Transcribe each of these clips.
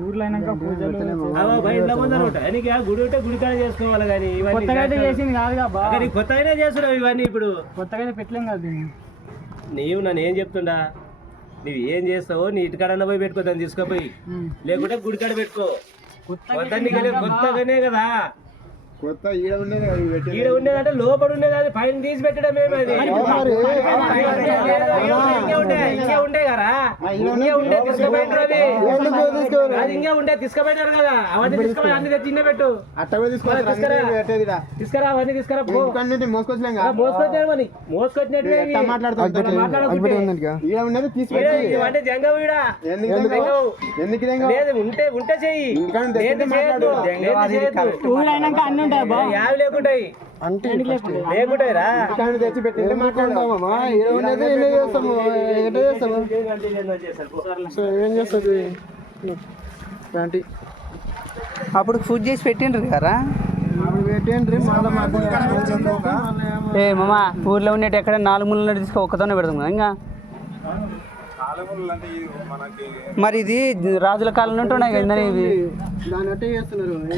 ఊర్లో అయినాక పూజలు గుడి ఉంటే గుడికాడ చేసుకోవాలి కానీ కొత్తగా అయితే చేసింది కాదుగా బాగా కొత్తగానే చేస్తున్నావు ఇవన్నీ ఇప్పుడు కొత్తగా పెట్టలేం కదా దీన్ని. నీవు నన్ను ఏం చెప్తుండా నువ్వు ఏం చేస్తావో నీ ఇంటికాడన్నా పోయి పెట్టుకో దాన్ని తీసుకుపోయి లేకుంటే గుడికాడ పెట్టుకో కొత్తగానే కదా కొత్త ఈడ ఉండేది ఈడ ఉండేదంటే లోపల ఉండేది అది పైన తీసి పెట్టడమే అది ఇంకే ఉండే కదా ఇంకే ఉండే తీసుకుపోయినారు అది ఇంకే ఉండే తీసుకుపోయినారు కదా అవన్నీ తీసుకుపోయి అన్ని తిన్న పెట్టు తీసుకురా అవన్నీ తీసుకురా మోసుకొచ్చినట్టు మాట్లాడుతుంటే జంగం లేదు ఉంటే ఉంటే చెయ్యి ఊరైనాక అన్ని ఉంటాయి బా యావి లేకుంటాయి లేకుంటాయి రా తెచ్చి పెట్టి మాట్లాడదామా ఏం చేస్తుంది అప్పుడు పూజ చేసి పెట్టిండ్రు కదా ఏ మామ ఊర్లో ఉండేటి ఎక్కడ 4 మూలలు తీసుకు ఒక్కతోనే పెడతాం కదా ఇంకా మరి ఇది రాజుల కాలంలో ఉంటున్నాయి కదా ఇవి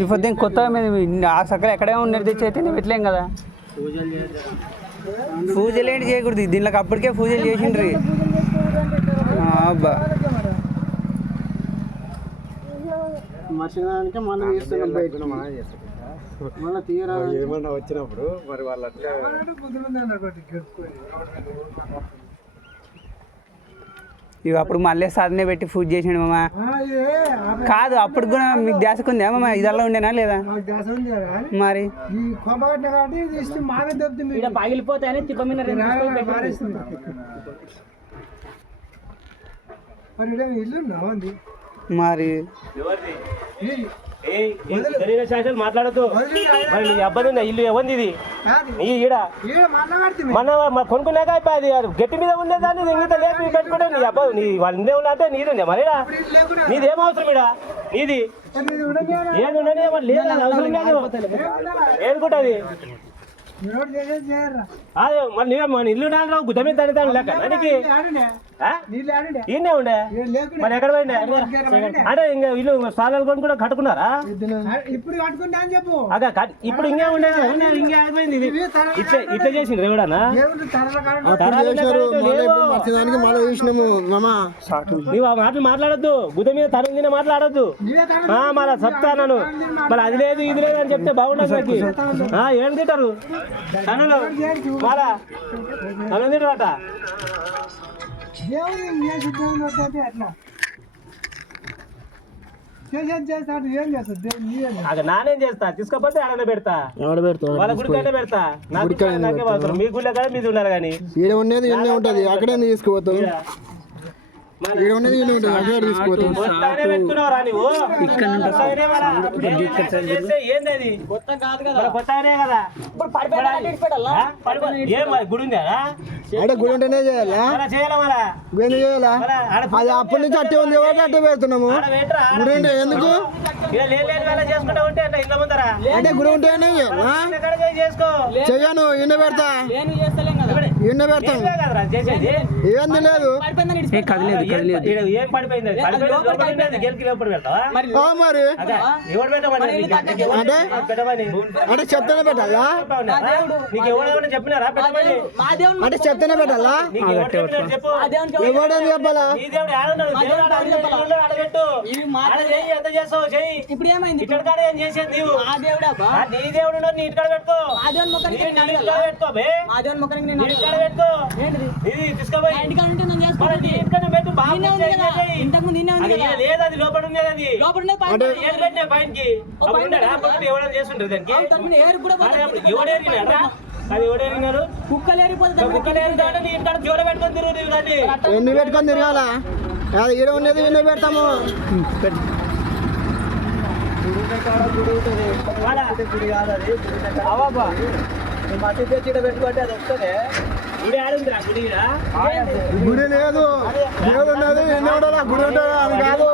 ఇప్పుడు కొత్తగా మీద అక్కడ ఎక్కడే ఉన్నది తెచ్చి అయితే పెట్టలేం కదా పూజలు ఏంటి చేయకూడదు దీనికి అప్పటికే పూజలు చేసిండ్రి అబ్బా మర్చినానికి మనం చేస్తున్నాం బయట మళ్ళీ తీరా ఏమన్నా వచ్చినప్పుడు మరి వాళ్ళు అట్లా ఇవి అప్పుడు మళ్ళీ సాధనే పెట్టి పూజ చేసిండు మామ కాదు అప్పుడు కూడా మీకు ధ్యాసకుంది మామ ఇదల్లా ఉండేనా లేదా మరి పగిలిపోతాయని తిప్ప మీద మరి మాట్లాడద్దు మరి నీ అబ్బాయి ఇల్లు ఎవరిది ఇది ఈడ మన కొనుక్కున్నాక అయిపోయింది గట్టి మీద ఉండేదాన్ని ఇంత లేపి పెట్టుకుంటే నీ అబ్బాయి నీ వాళ్ళ ఇందే ఉన్నా అంటే నీది ఉండే మరి నీదేం అవసరం ఇడ నీది ఏది ఉండని లేదు అవసరం లేదు ఏనుకుంటుంది అదే మరి మన ఇల్లు నాలుగు గుద్ద మీద తడితాను లెక్క ఈయనే ఉండే మరి ఎక్కడ పోయిండే అంటే ఇంకా ఇల్లు స్థలాలు కొని కూడా కట్టుకున్నారా అదే ఇప్పుడు ఇంకే ఉండే ఇంకే అయిపోయింది ఇది ఇట్లా చేసిండ్రు ఎవడన్నా నువ్వు ఆ మాటలు మాట్లాడద్దు గుద్ద మీద తరం కింద మాట్లాడద్దు మళ్ళా చెప్తాను మళ్ళీ అది లేదు ఇది లేదు అని చెప్తే బాగుండదు ఏం తింటారు తనులు మారా తను తింటారట నానేం చేస్తా తీసుకోపోతే ఆడనే పెడతా వాళ్ళ గుడికైనా పెడతా నాకే అవసరం మీ గుళ్ళ కదా మీది ఉన్నారు కానీ ఈడ ఉండేది ఎన్నే ఉంటది అక్కడే తీసుకుపోతావు పెట్టుకున్నావురా నువ్వు ఏంది కొత్తగానే కదా గుడి ఉందా అంటే గుడి ఉంటేనే చేయాలా చేయాలా అది అప్పటి నుంచి అట్టే ఉంది కాబట్టి అట్టే పెడుతున్నాము గుడి ఉంటే ఎందుకు అంటే గుడి ఉంటేనే చెయ్యను ఎండ పెడతా ఎండ పెడతాను ఏంది లేదు ఏం పడిపోయింది మరి అంటే చెప్తానే పెట్టాలా నీకు ఎవరైనా చెప్పినారా అంటే చెప్తానే పెట్టాలా ఎవడని చెప్పాలా ఎంత చేస్తావు చెయ్యి ఇప్పుడు ఏమైంది ఇక్కడ ఏం చేసేది నీవు నీ దేవుడు నీ ఇక్కడ పెట్టుకో లేదు అది లోపల ఉండేది అది బయటికి ఎవరైనా చేస్తుంటారు దానికి అది ఎవడేరినారు జోడ పెట్టుకొని తిరుగు ఎన్ని పెట్టుకొని తిరగాల అది ఈడ ఉన్నది ఎన్ని పెడతాము మట్టి తెచ్చి పెట్టుకుంటే అది వస్తుంది గుడి ఆడుందిరా గుడి లేదు దేవుడు ఉన్నది ఎన్ని ఉండాలి గుడి ఉంటుంది అది కాదు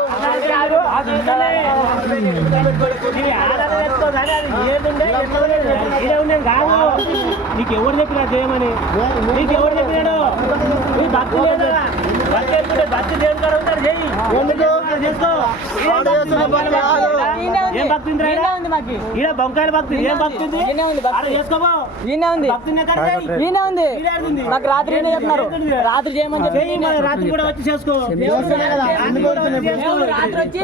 నీకు ఎవరు చెప్పినా చేయమని నీకు ఎవరు చెప్పినాడు భక్తి లేదా భక్తి దేవుని కాడ ఉంటాడు చెయ్యి చేసుకో ఏం భక్తి ఉంది ఈడ బొంకాయల భక్తి ఏం భక్తి ఉంది ఆడ చేసుకోబో భక్తిని ఎక్కడ ఉంది నాకు రాత్రి చెప్పినారు రాత్రి చేయమని చెప్పి రాత్రి కూడా వచ్చి చేసుకో రాత్రి వచ్చి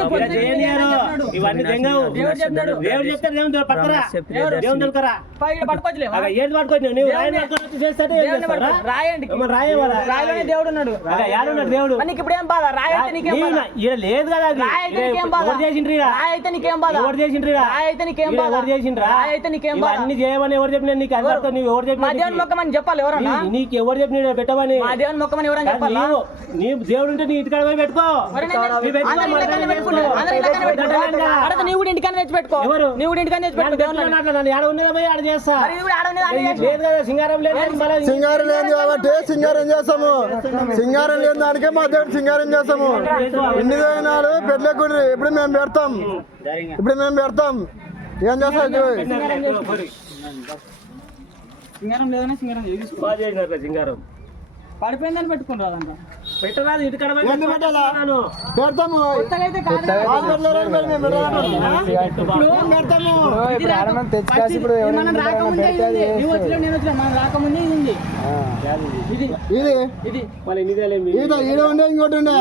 ఇవన్నీ దెంగవు దేవుడు చెప్తాడు దేవుడు పక్కరా దేవుడు దొరకరా పట్టుకోవచ్చులే ఏది పట్టుకోవచ్చు నువ్వు రాయని వచ్చి చేస్తాడే రాయండి రాయవాలా రాయలోనే దేవుడు ఉన్నాడు యాడున్నాడు దేవుడు నీకు ఇప్పుడు ఏం బాధ రాయైతే నీకేం బాధ ఈడ లేదు కదా అది రాయైతే నీకేం బాధ ఎవరు చేసిండ్రా రాయైతే నీకేం బాధ ఎవరు చేసిండ్రా రాయైతే నీకేం బాధ ఎవరు చేసిండ్రా రాయైతే నీకేం బాధ అన్ని చేయమని ఎవరు చెప్పినా నీకు అందరితో నువ్వు ఎవరు మా చెప్పినా దేవుని మొక్కమని చెప్పాలి ఎవరన్నా నీకు ఎవరు చెప్పిన పెట్టమని మా దేవుని మొక్కమని ఎవరని చెప్పాలి నీ దేవుడు ఉంటే నీ ఇంటికాడ పోయి పెట్టుకో నీ కూడా ఇంటికన్నా తెచ్చి పెట్టుకో ఎవరు? నీ కూడా ఇంటికన్నా తెచ్చి పెట్టుకో దేవుని నన్ను ఆడ ఉన్నదా పోయి ఆడ చేస్తా మరి ఇది కూడా ఆడ ఉన్నది అన్ని లేదు కదా సింగారం లేదు మళ్ళీ సింగారం లేదు కాబట్టి సింగారం చేస్తాము సింగారం లేని దానికే మా దేవుడు సింగారం చేస్తాము ఇన్ని దినాలు పెట్టలేకుండా ఇప్పుడు మేము పెడతాం ఏం చేస్తాం సింగారం లేదనే సింగారం బాగా చేసినట్లే సింగారం పడిపోయిందని పెట్టుకుంటారంట పెట్టరాదు ఇంటికాడ పోయి ఎందుకు పెట్టాలా? పెట్టుకున్నాను. పెడతాము అయితే కాదు వాళ్ళు పెట్టలేరని మేము పెడతాము మనం రాకముందే ఇది ఉంది. నువ్వు వచ్చినా నేను వచ్చినా మనం రాకముందే ఇది ఉంది ఇది ఇది ఇది మళ్ళీ ఇన్నిదేలేమి ఈడ ఉండే ఇంకోటి ఉండే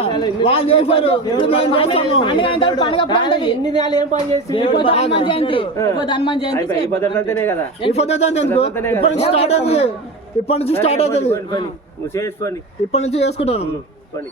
వాళ్ళు చేశారు ఇప్పుడు మేము చేస్తాము పండుగ అంటారు పండుగ ప్రాంతం ఎన్ని దినాలు ఏం పని చేసి హనుమాన్ జయంతి హనుమాన్ జయంతి ఈ పద్ధతి అంతేనే కదా ఈ పద్ధతి అంటే ఎందుకు ఇప్పటి నుంచి స్టార్ట్ అవుతుంది నువ్వు చేసుకోండి ఇప్పటి నుంచి చేసుకుంటాను పని